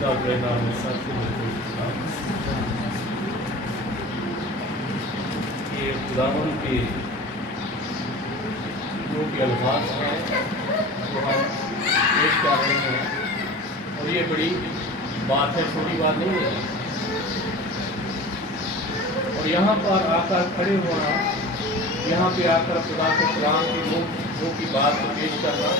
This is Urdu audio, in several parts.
یہ خداوند کے جو کہ الفاظ ہیں وہ ہم پیش کر رہے ہیں، اور یہ بڑی بات ہے، چھوٹی بات نہیں ہے۔ اور یہاں پر آ کر کھڑے ہونا، یہاں پہ آ کر خدا کے کلام کی منہ کی بات کو پیش کرنا،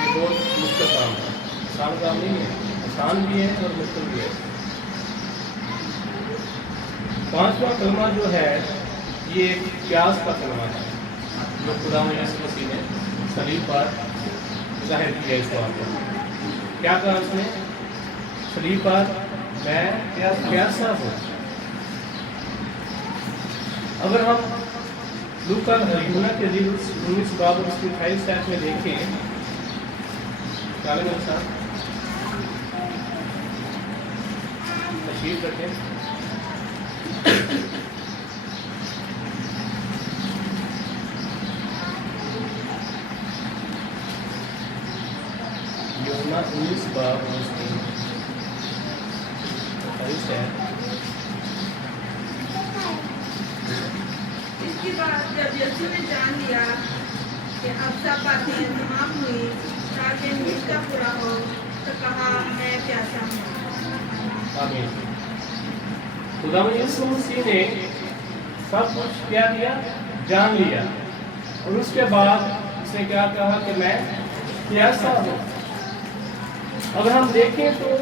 یہ بہت مشکل کام ہے، آسان کام نہیں ہے، آسان بھی ہے اور مشکل بھی ہے۔ پانچواں کلمہ جو ہے یہ ایک پیاس کا کلمہ ہے جو خدا یسوع مسیح نے صلیب پر ظاہر کیا اس بات کو۔ کیا کہا اس نے؟ صلیب پر میں پیاسا ہوں۔ اگر ہم لوکا یوحنا کے انجیل 19 باب اور اس کی 28 آیت میں دیکھیں، میرے ساتھ تشریف رکھیں۔ یوحنا 19 باب اور اس کی 28 آیت۔ اس کے بعد جب یسوع نے جان لیا کہ اب سب باتیں تمام ہوئی تاکہ نوشتہ پورا ہو، تو کہا میں پیاسا ہوں۔ آمین۔ خدا یسوع مسیح نے سب کچھ کیا دیا؟ جان لیا، اور اس کے بعد اس نے کیا کہا کہ میں پیاسا ہوں۔ اگر ہم دیکھیں تو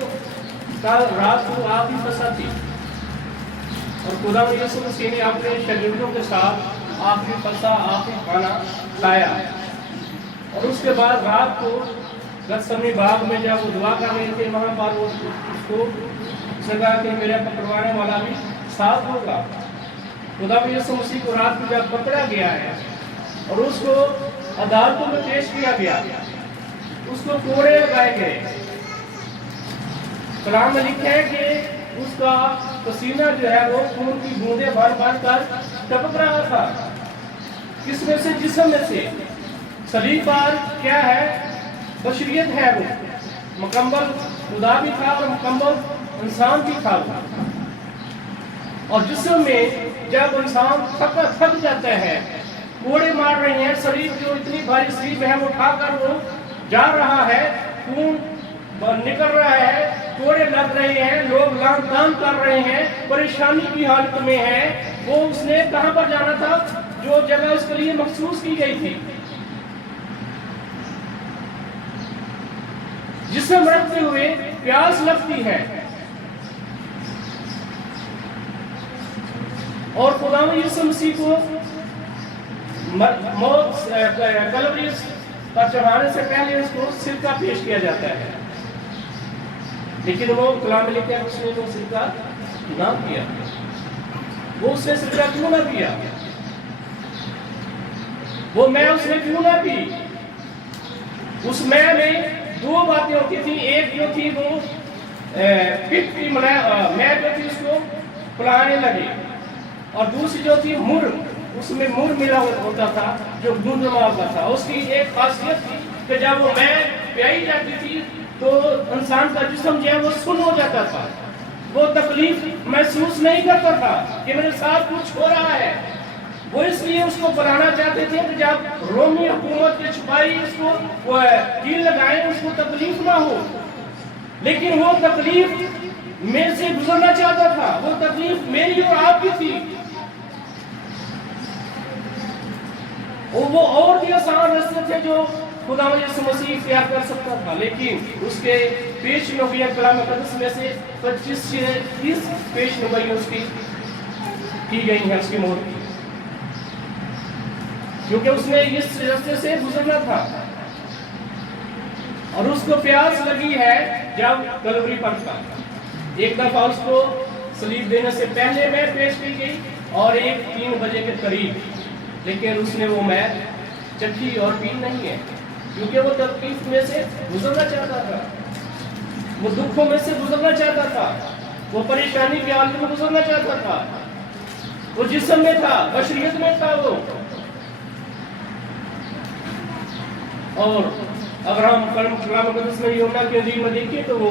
کل رات کو آپ ہی پسا تھی، اور خدا یسوع مسیح نے اپنے شاگردوں کے ساتھ آخری پسا آخری کھانا کھایا، اور اس کے بعد رات کو گتسمنی باغ میں جب وہ دعا کر رہے تھے، وہاں پر وہ اس کو اس نے کہا کہ میرا پکڑوانے والا بھی ساتھ ہوگا۔ خدا یسوع مسیح کو رات کو جب پکڑا گیا ہے اور اس کو عدالتوں میں پیش کیا گیا، اس کو کوڑے لگائے گئے، کلام میں لکھا ہے کہ اس کا پسینہ جو ہے وہ خون کی بوندیں بھر بھر کر ٹپک رہا تھا۔ کس میں سے؟ جسم میں سے۔ صلیب پر کیا ہے؟ بشریت ہے، وہ مکمل خدا بھی تھا اور مکمل انسان بھی تھا وہ۔ اور جسم میں جب انسان تھک جاتا ہے، کوڑے مار رہے ہیں، صلیب جو اتنی بھاری صلیب ہے وہ اٹھا کر وہ جا رہا ہے، خون نکل رہا ہے، کوڑے لگ رہے ہیں، لوگ لام تام کر رہے ہیں، پریشانی کی حالت میں ہیں، وہ اس نے کہاں پر جانا تھا؟ جو جگہ اس کے لیے مخصوص کی گئی تھی۔ جسم رکھتے ہوئے پیاس لگتی ہے، اور خدا یسوع مسیح کو موت کلوری پر چڑھانے سے پہلے اس کو سرکہ پیش کیا جاتا ہے، لیکن وہ کلام میں لکھا ہے اس نے وہ سرکہ نہ کیا۔ وہ اس نے سرکہ کیوں نہ پیا؟ وہ میں اس نے کیوں نہ پی؟ اس میں دو باتیں ہوتی تھی، ایک جو تھی وہ پک کی میں جو تھی اس کو پلانے لگے، اور دوسری جو تھی مر، اس میں مر ملا ہوتا تھا جو گندما ہوتا تھا۔ اس کی ایک خاصیت تھی کہ جب وہ میں پیائی جاتی تھی تو انسان کا جسم جو ہے وہ سن ہو جاتا تھا، وہ تکلیف محسوس نہیں کرتا تھا کہ میرے ساتھ کچھ ہو رہا ہے۔ وہ اس لیے اس کو بنانا چاہتے تھے کہ جب رومی حکومت کے چھپائی اس کو کیل لگائیں اس کو تکلیف نہ ہو، لیکن وہ تکلیف میں سے گزرنا چاہتا تھا، وہ تکلیف میری اور آپ کی تھی۔ وہ اور بھی آسان راستے تھے جو خدا یسوع مسیح اختیار کر سکتا تھا، لیکن اس کے پیش نگویاں کلام مقدس میں سے 25 سے 30 پیش نگویاں اس کی گئی ہیں، اس کی موت کی، کیونکہ اس نے اس راستے سے گزرنا تھا۔ اور اس کو پیاس لگی ہے جب کلوری پر تھا۔ ایک دفعہ اس کو صلیب دینے سے پہلے میں پیش کی گئی اور 3 بجے کے قریب، لیکن اس نے وہ میں چکھی اور پی نہیں ہے، کیونکہ وہ تکلیف میں سے گزرنا چاہتا تھا، وہ دکھوں میں سے گزرنا چاہتا تھا، وہ پریشانی کی حالت میں گزرنا چاہتا تھا، وہ جسم میں تھا، بشریت میں تھا وہ۔ اور اگر ہم کلام مقدس میں یوحنا کے انجیل میں دیکھیں تو وہ